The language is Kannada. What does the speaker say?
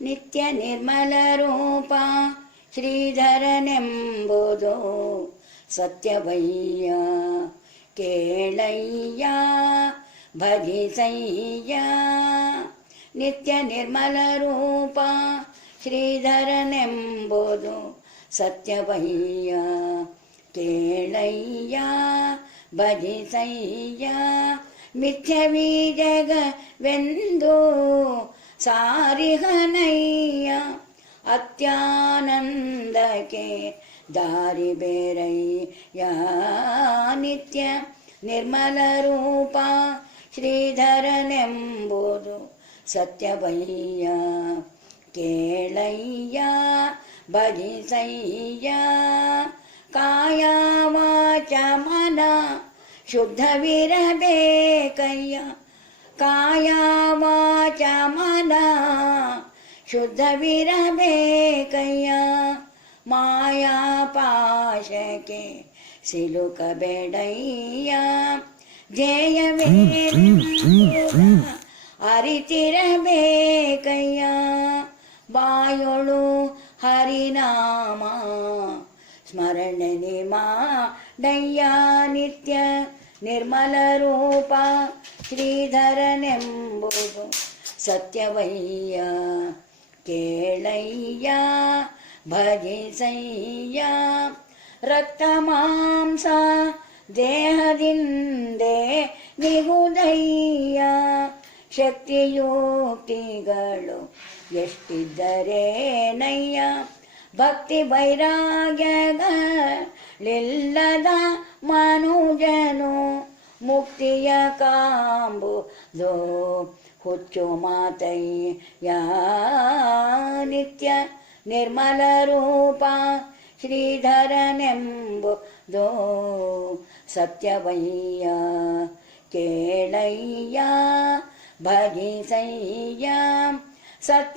ನಿತ್ಯ ನಿರ್ಮಲ ರೂಪ ಶ್ರೀಧರನೆಂಬುದು ಸತ್ಯವಯ್ಯ. ಕೇಳಯ್ಯ ಭಜಿಸಯ್ಯ. ನಿತ್ಯ ನಿರ್ಮಲ ರೂಪ ಶ್ರೀಧರನೆಂಬುದು ಸತ್ಯವಯ್ಯ. ಕೇಳಯ್ಯ ಭಜಿಸಯ್ಯ. ಮಿಥ್ಯವೀ ಜಗವೆಂದು ಸಾರಿಹನಯ್ಯ. ಅತ್ಯಾನಂದಕ್ಕೆ ದಾರಿ ಬೇರಯ್ಯ. ನಿತ್ಯ ನಿರ್ಮಲ ರೂಪ ಶ್ರೀಧರನೆಂಬುದು ಸತ್ಯವಯ್ಯ. ಕೇಳಯ್ಯ ಭಜಿಸಯ್ಯ. ಕಾಯ ವಾಚ ಮನ ಶುದ್ಧವಿರಬೇಕಯ್ಯ. ಕಾಯ ವಾಚ ಮನ ಶುದ್ಧವಿರಬೇಕಯ್ಯ. ಮಾಯಾ ಪಾಶಕ್ಕೆ ಸಿಲುಕಬೇಡಯ್ಯ. ಜಯವೇ ಅರಿತಿರಬೇಕಯ್ಯ. ಬಾಯೊಳು ಹರಿನಾಮ ಸ್ಮರಣೆ ಮಾಡಯ್ಯ. ನಿತ್ಯ ನಿರ್ಮಲ ರೂಪ ಶ್ರೀಧರನೆಂಬುದು ಸತ್ಯವಯ್ಯ. ಕೇಳಯ್ಯ ಭಜಿಸಯ್ಯ. ರಕ್ತ ಮಾಂಸ ದೇಹದಿಂದೇ ನಿಗುದಯ್ಯ. ಶಕ್ತಿಯುಕ್ತಿಗಳು ಎಷ್ಟಿದ್ದರೇನಯ್ಯ. ಭಕ್ತಿ ವೈರಾಗ್ಯಗಳಿಲ್ಲದ ಮನುಜನು ಮುಕ್ತಿಯ ಕಾಂಬುದು ಹುಚ್ಚು ಮಾತಯ್ಯ. ನಿತ್ಯ ನಿರ್ಮಲ ರೂಪ ಶ್ರೀಧರನೆಂಬುದು ಸತ್ಯವಯ್ಯ. ಕೇಳಯ್ಯ ಭಜಿಸಯ್ಯ. ಸತ್ಯ